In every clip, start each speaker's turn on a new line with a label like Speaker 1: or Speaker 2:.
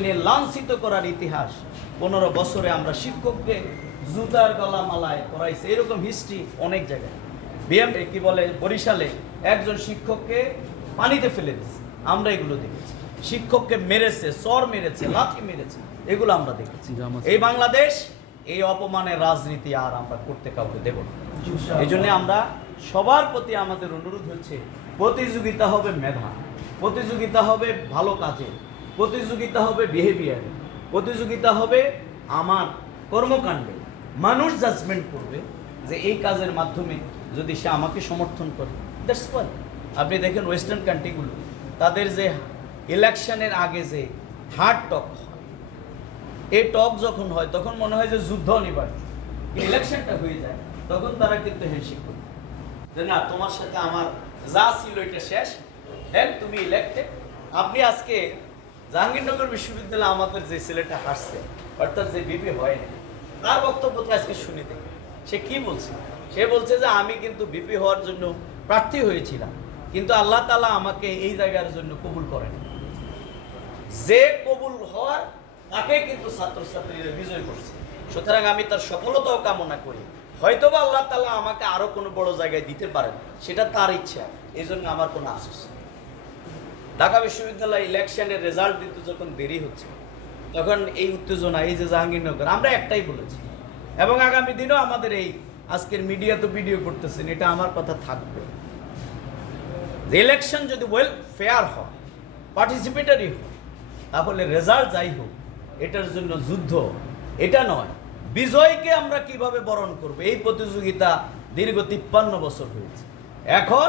Speaker 1: লাঞ্ছিত করার ইতিহাস পনেরো বছরে আমরা শিক্ষককে জুতার গলা মালায় করাইছে এরকম হিস্ট্রি অনেক জায়গায়। বিএম কি বলে? বরিশালে একজন শিক্ষককে পানিতে ফেলে দিয়েছে। আমরা এগুলো দেখেছি। শিক্ষককে মেরেছে চর মেরেছে লাথি মেরেছে এগুলো আমরা দেখেছি। এই বাংলাদেশ এই অপমানের রাজনীতি আর আমরা করতে কাউকে দেব না। এই জন্য আমরা সবার প্রতি আমাদের অনুরোধ হচ্ছে প্রতিযোগিতা হবে মেধা প্রতিযোগিতা হবে ভালো কাজে। প্রতিযোগিতা হবে বিহেভিয়ারে প্রতিযোগিতা হবে আমার কর্মকাণ্ডে। মানুষ জাজমেন্ট করবে যে এই কাজের মাধ্যমে যদি সে আমাকে সমর্থন করে। দ্যাটস ওয়াই আপনি দেখেন ওয়েস্টার্ন কান্ট্রিগুলো তাদের যে ইলেকশনের আগে যে হার্ড টক এই টক যখন হয়, তখন মনে হয় যে যুদ্ধ অনিবার্য। ইলেকশনটা হয়ে যায়, তখন তারা কিন্তু হ্যান্ডশেক করে। যে না, তোমার সাথে আমার যা ছিল এটা শেষ। দেন তুমি ইলেক্টেড আপনি আজকে জাহাঙ্গীরনগর বিশ্ববিদ্যালয়ে আমাদের যে ছেলেটা হাসছে, অর্থাৎ যে বিপি হয় না তার বক্তব্য তো আজকে শুনি দেখি সে কি বলছে? সে বলছে যে, আমি কিন্তু বিপি হওয়ার জন্য প্রার্থী হয়েছিলাম, কিন্তু আল্লাহ তালা আমাকে এই জায়গার জন্য কবুল করেন যে কবুল হওয়ার, তাকে কিন্তু ছাত্রছাত্রীরা বিজয় করছে। সুতরাং আমি তার সফলতাও কামনা করি। হয়তোবা আল্লাহ তালা আমাকে আরও কোনো বড় জায়গায় দিতে পারেন, সেটা তার ইচ্ছা এই জন্য আমার কোনো আফসোস। ঢাকা বিশ্ববিদ্যালয় ইলেকশনের রেজাল্ট দিতে যখন দেরি হচ্ছে, তখন এই উত্তেজনা, এই যে জাহাঙ্গীরনগর, আমরা একটাই বলেছি। এবং আগামী দিনেও আমাদের এই আজকের মিডিয়া তো ভিডিও করতেছেন, এটা আমার কথা থাকবে। যে ইলেকশন যদি ওয়েল ফেয়ার হয় পার্টিসিপেটারি হয়, তাহলে রেজাল্ট যাই হোক, এটার জন্য যুদ্ধ, এটা নয়। বিজয়কে আমরা কীভাবে বরণ করব? এই প্রতিযোগিতা দীর্ঘ তিপ্পান্ন বছর হয়েছে। এখন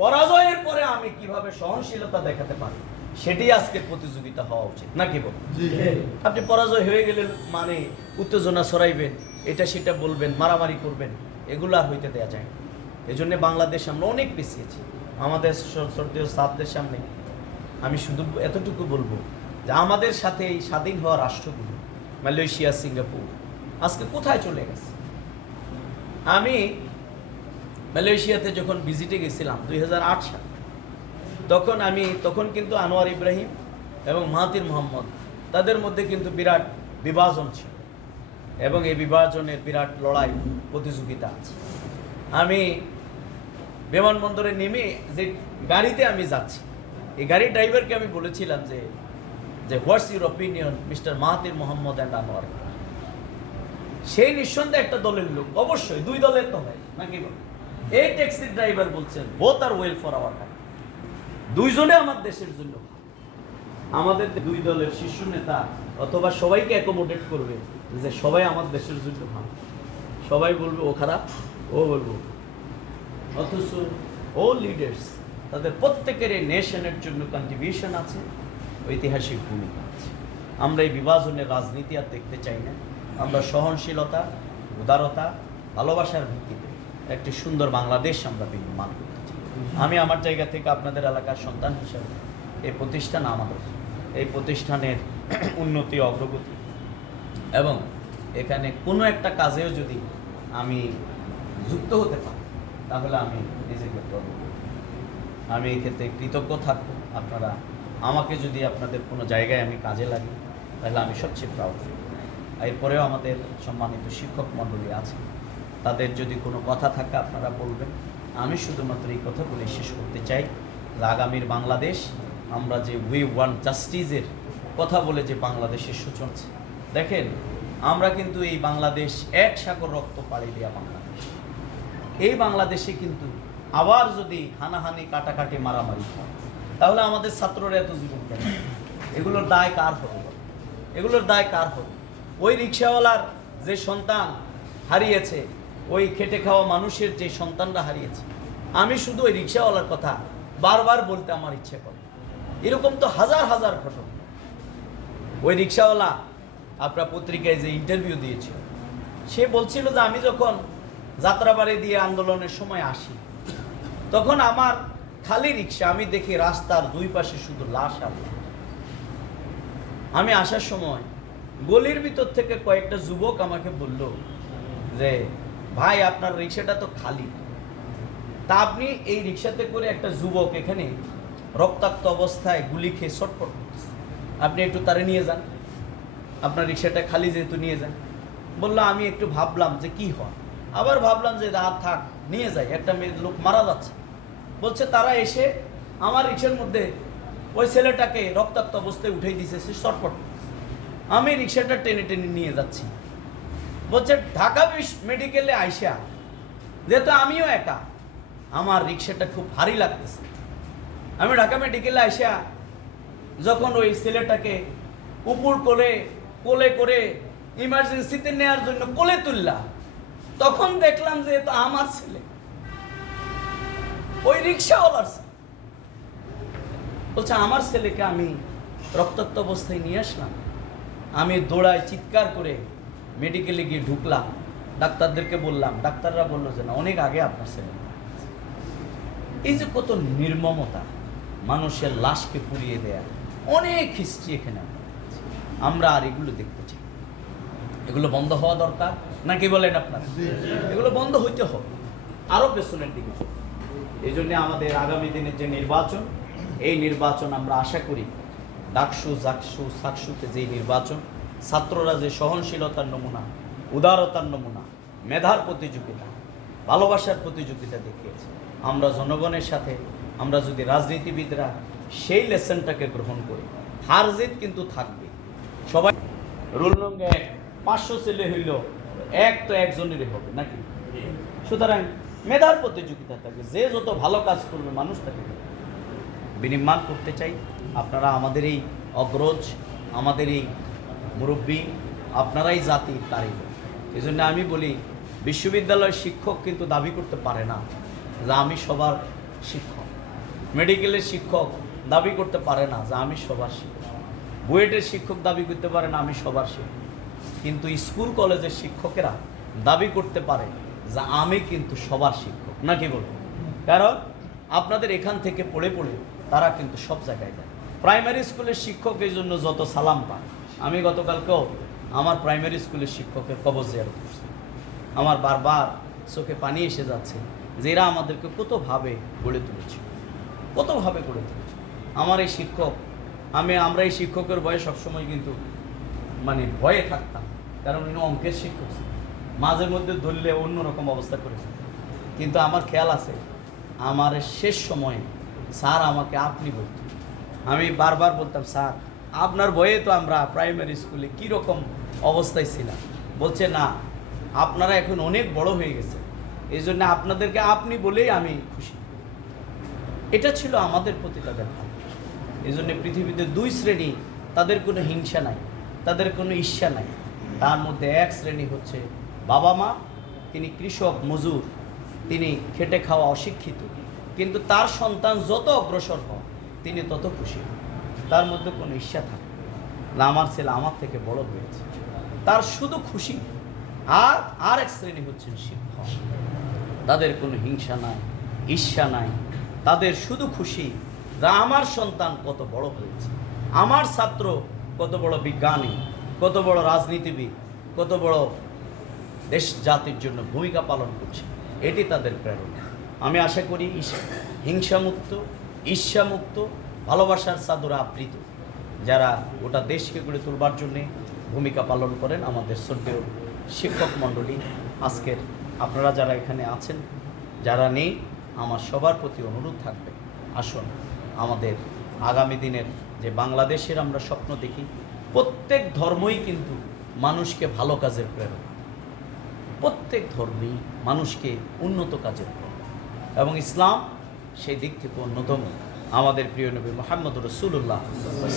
Speaker 1: পরাজয়ের পরে আমি কীভাবে সহনশীলতা দেখাতে পারি? সেটি আজকের প্রতিযোগিতা হওয়া উচিত নাকি বল আপনি পরাজয় হয়ে গেলে মানে উত্তেজনা ছড়াইবেন এটা সেটা বলবেন মারামারি করবেন এগুলো আর হইতে দেওয়া যায় এই জন্য বাংলাদেশ আমরা অনেক পিছিয়েছি। আমাদের স- শ্রদ্ধেয় সাথদের সামনে আমি শুধু এতটুকু বলব যে আমাদের সাথে এই স্বাধীন হওয়া রাষ্ট্রগুলো মালয়েশিয়া সিঙ্গাপুর আজকে কোথায় চলে গেছে? আমি মালয়েশিয়াতে যখন ভিজিটে গেছিলাম, দুই সাল, তখন আমি, তখন কিন্তু আনোয়ার ইব্রাহিম এবং মাহাতির মোহাম্মদ, তাদের মধ্যে কিন্তু বিরাট বিভাজন ছিল এবং এই বিভাজনের বিরাট লড়াই প্রতিযোগিতা আছে আমি বিমানবন্দরে নেমে যে গাড়িতে আমি যাচ্ছি, এই গাড়ির ড্রাইভারকে আমি বলেছিলাম যে যে what's your opinion Mister Mahathir Mohamad and Anwar সেই নিঃসন্দেহে একটা দলের লোক, অবশ্যই দুই দলের তো হয়, নাকি বল? এই ট্যাক্সির ড্রাইভার বলছেন both R well for our দুইজনে আমার দেশের জন্য। আমাদের দুই দলের শীর্ষ নেতা অথবা সবাইকে অ্যাকোমোডেট করবে যে সবাই আমার দেশের জন্য ভালো। সবাই বলবে, ও খারাপ? ও বলব, অথচ ও লিডার্স তাদের প্রত্যেকের এই নেশনের জন্য কন্ট্রিবিউশন আছে, ঐতিহাসিক ভূমিকা আছে। আমরা এই বিভাজনের রাজনীতি আর দেখতে চাই না। আমরা সহনশীলতা, উদারতা, ভালোবাসার ভিত্তিতে একটি সুন্দর বাংলাদেশ আমরা বিনির্মাণ করতে চাই আমি আমার জায়গা থেকে আপনাদের এলাকার সন্তান হিসাবে এই প্রতিষ্ঠান আমাদের এই প্রতিষ্ঠানের উন্নতি অগ্রগতি এবং এখানে কোনো একটা কাজেও যদি আমি যুক্ত হতে পারি তাহলে আমি নিজেকে। আমি এই ক্ষেত্রে কৃতজ্ঞ থাকব। আপনারা আমাকে যদি আপনাদের কোনো জায়গায় আমি কাজে লাগি তাহলে আমি সবচেয়ে প্রাউড ফিল এরপরেও আমাদের সম্মানিত শিক্ষক মণ্ডলী আছে তাদের যদি কোনো কথা থাকে আপনারা বলবেন। আমি শুধুমাত্র এই কথা বলে শেষ করতে চাই। আগামীর বাংলাদেশ, আমরা যে উই ওয়ান জাস্টিসের কথা বলে যে বাংলাদেশের সূচনা দেখেন, আমরা কিন্তু এই বাংলাদেশ এক সাগর রক্ত পাড়ি দেওয়া বাংলাদেশ। এই বাংলাদেশে কিন্তু আবার যদি হানাহানি, কাটাকাটি, মারামারি হয়, তাহলে আমাদের ছাত্ররা এত জীবন কেন? এগুলোর দায় কার হবে? এগুলোর দায় কার হবে? ওই রিক্সাওয়ালার যে সন্তান হারিয়েছে ওই খেটে খাওয়া মানুষের যে সন্তানরা হারিয়েছে। আমি শুধু ওই রিক্সাওয়ালার কথা বারবার বলতে আমার ইচ্ছে করে। এরকম তো হাজার হাজার ঘটনা ওই রিক্সাওয়ালা আপনার পত্রিকায় যে ইন্টারভিউ দিয়েছিল, সে বলছিল যে আমি যখন যাত্রাবাড়ি দিয়ে আন্দোলনের সময় আসি, তখন আমার খালি রিক্সা, আমি দেখি রাস্তার দুই পাশে শুধু লাশ আর আমি আসার সময় গলির ভিতর থেকে কয়েকটা যুবক আমাকে বলল যে ভাই, আপনার রিক্সাটা তো খালি। তা আপনি এই রিক্সাতে করে একটা যুবক এখানে রক্তাক্ত অবস্থায় গুলি খেয়ে ছটফট আপনি একটু তারে নিয়ে যান। আপনার রিক্সাটা খালি যেহেতু নিয়ে যান। বলল, আমি একটু ভাবলাম যে কি হয়। আবার ভাবলাম যে আর থাক, নিয়ে যাই। একটা মেয়ে লোক মারা যাচ্ছে। বলছে, তারা এসে আমার রিক্সার মধ্যে ওই ছেলেটাকে রক্তাক্ত অবস্থায় উঠেই দিছে, সে শর্টপট আমি রিক্সাটা টেনে টেনে নিয়ে যাচ্ছি। বলছে, ঢাকা মেডিকেলে আইসা, যেহেতু আমিও একা, আমার রিক্সাটা খুব ভারী লাগতেছে। আমি ঢাকা মেডিকেলে আইসা, যখন ওই ছেলেটাকে উপর করে, কোলে করে ইমার্জেন্সিতে নেওয়ার জন্য কোলে তুললাম তখন দেখলাম যে তো আমার ছেলে। ওই রিক্সাওয়ালার। বলছে, আমার ছেলেকে আমি রক্তাক্ত অবস্থায় নিয়ে আসলাম। আমি দৌড়ায় চিৎকার করে মেডিকেলে গিয়ে ঢুকলাম ডাক্তারদেরকে বললাম ডাক্তাররা বলল যে না অনেক আগে আপনার ছেলে এই যে কত নির্মমতা মানুষের লাশকে পুড়িয়ে দেয়া অনেক হিস্ট্রি এখানে আমরা আর এগুলো দেখতে চাই এগুলো বন্ধ হওয়া দরকার? না নাকি বলেন আপনার? এগুলো বন্ধ হইতে হবে। আরও পেছনের দিকে এই জন্য আমাদের আগামী দিনের যে নির্বাচন এই নির্বাচন আমরা আশা করি ডাকসু জাকসু সাকসুতে যে নির্বাচন ছাত্ররা যে সহনশীলতার নমুনা, উদারতার নমুনা, মেধার প্রতিযোগিতা, ভালোবাসার প্রতিযোগিতা দেখিয়েছে। আমরা জনগণের সাথে, আমরা যদি রাজনীতিবিদরা সেই লেসনটাকে গ্রহণ করি, হার জিত কিন্তু থাকবে। সবাই রুল এক, পাঁচশো ছেলে হইল এক তো একজনেরই হবে, নাকি? সুতরাং মেধার প্রতিযোগিতা থাকে, যে যত ভালো কাজ করবে মানুষ তাকে। বিনির্মাণ করতে চাই, আপনারা আমাদের এই অগ্রজ, আমাদের এই মুরব্বী, আপনারাই জাতির কারিগর এই জন্য আমি বলি, বিশ্ববিদ্যালয়ের শিক্ষক কিন্তু দাবি করতে পারে না যে আমি সবার শিক্ষক। মেডিকেলের শিক্ষক দাবি করতে পারে না যে আমি সবার শিক্ষক। বুয়েটের শিক্ষক দাবি করতে পারে না আমি সবার শিক্ষক। কিন্তু স্কুল, কলেজের শিক্ষকেরা দাবি করতে পারে যে আমি কিন্তু সবার শিক্ষক। নাকি বলব কারণ আপনাদের এখান থেকে পড়ে পড়ে তারা কিন্তু সব জায়গায় যায়। প্রাইমারি স্কুলের শিক্ষক এই জন্য যত সালাম পায় আমি গতকালকেও আমার প্রাইমারি স্কুলের শিক্ষকের কবজ জিয়ারত করছি। আমার বারবার চোখে পানি এসে যাচ্ছে যে এরা আমাদেরকে কতভাবে গড়ে তুলেছে, কতভাবে গড়ে তুলেছে। আমার এই শিক্ষক, আমি, আমরা এই শিক্ষকের বয়স সবসময় কিন্তু মানে ভয়ে থাকতাম, কারণ উনি অঙ্কের শিক্ষক ছিলেন। মাঝে মধ্যে ধরলে অন্যরকম অবস্থা করেছে কিন্তু আমার খেয়াল আছে, আমার শেষ সময়ে স্যার আমাকে আপনি বলতেন। আমি বারবার বলতাম, স্যার আপনার বয়ে তো আমরা প্রাইমারি স্কুলে কী রকম অবস্থায় ছিলাম? বলছে, না, আপনারা এখন অনেক বড় হয়ে গেছে। এই জন্য আপনাদেরকে আপনি বলেই আমি খুশি। এটা ছিল আমাদের প্রতি তাদের ভালোবাসা। এই জন্য পৃথিবীতে দুই শ্রেণি, তাদের কোনো হিংসা নাই, তাদের কোনো ঈর্ষা নাই। তার মধ্যে এক শ্রেণি হচ্ছে বাবা মা, তিনি কৃষক, মজুর, তিনি খেটে খাওয়া অশিক্ষিত। কিন্তু তার সন্তান যত অগ্রসর হন তিনি তত খুশি। তার মধ্যে কোনো ঈর্ষা থাকে না। আমার ছেলে আমার থেকে বড় হয়েছে। তার শুধু খুশি আর আর এক শ্রেণি হচ্ছেন শিক্ষক। তাদের কোনো হিংসা নাই, ঈর্ষা নাই। তাদের শুধু খুশি যে আমার সন্তান কত বড় হয়েছে, আমার ছাত্র কত বড় বিজ্ঞানী, কত বড় রাজনীতিবিদ, কত বড় দেশ জাতির জন্য ভূমিকা পালন করছে। এটি তাদের প্রেরণা। আমি আশা করি হিংসামুক্ত, ঈর্ষামুক্ত ভালোবাসার চাদরে আবৃত, যারা গোটা দেশকে গড়ে তুলবার জন্যে ভূমিকা পালন করেন আমাদের শ্রদ্ধেয় শিক্ষক মণ্ডলী। আজকের আপনারা যারা এখানে আছেন, যারা নেই, আমার সবার প্রতি অনুরোধ থাকবে, আসুন আমাদের আগামী দিনের যে বাংলাদেশের আমরা স্বপ্ন দেখি, প্রত্যেক ধর্মই কিন্তু মানুষকে ভালো কাজের প্রেরণা, প্রত্যেক ধর্মই মানুষকে উন্নত কাজের প্রেরণা, এবং ইসলাম সেই দিক থেকে অন্যতম। আমাদের প্রিয় নবী মোহাম্মদ রসুল্লাহ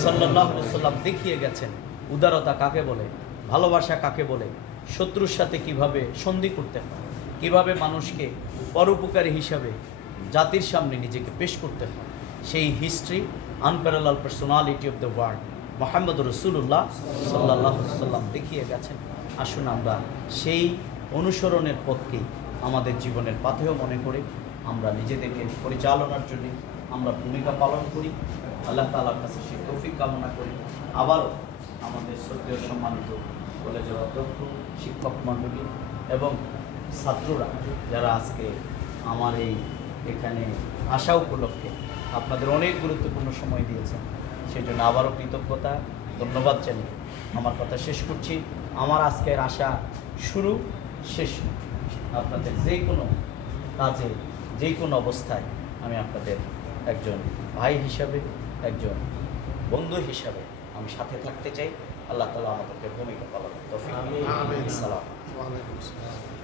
Speaker 1: সাল্লাহ সাল্লাম দেখিয়ে গেছেন। উদারতা কাকে বলে? ভালোবাসা কাকে বলে? শত্রুর সাথে কীভাবে সন্ধি করতে হয়? কীভাবে মানুষকে পরোপকারী হিসাবে জাতির সামনে নিজেকে পেশ করতে হয়? সেই history unparallel personality of the world Muhammad রসুল্লাহ সাল্লাহ সাল্লাম দেখিয়ে গেছেন। আসুন আমরা সেই অনুসরণের পথকেই আমাদের জীবনের পাথেয় মনে করে আমরা নিজেদেরকে পরিচালনার জন্য আমরা ভূমিকা পালন করি। আল্লাহ তালার কাছে সেই তৌফিক কামনা করি। আবারও আমাদের শ্রদ্ধেয় সম্মানিত কলেজের অধ্যক্ষ, শিক্ষক মণ্ডলী এবং ছাত্ররা যারা আজকে আমার এই এখানে আসা উপলক্ষে আপনাদের অনেক গুরুত্বপূর্ণ সময় দিয়েছেন সেই জন্য আবারও কৃতজ্ঞতা, ধন্যবাদ জানি আমার কথা শেষ করছি। আমার আজকের আশা শুরু, শেষ আপনাদের যে কোনো কাজে যে কোনো অবস্থায় আমি আপনাদের একজন ভাই হিসাবে একজন বন্ধু হিসাবে আমি সাথে থাকতে চাই। আল্লাহ তালা আমাদেরকে ভূমিকা পালন করতে
Speaker 2: আমিন।
Speaker 1: সালাম
Speaker 2: আসসালাম।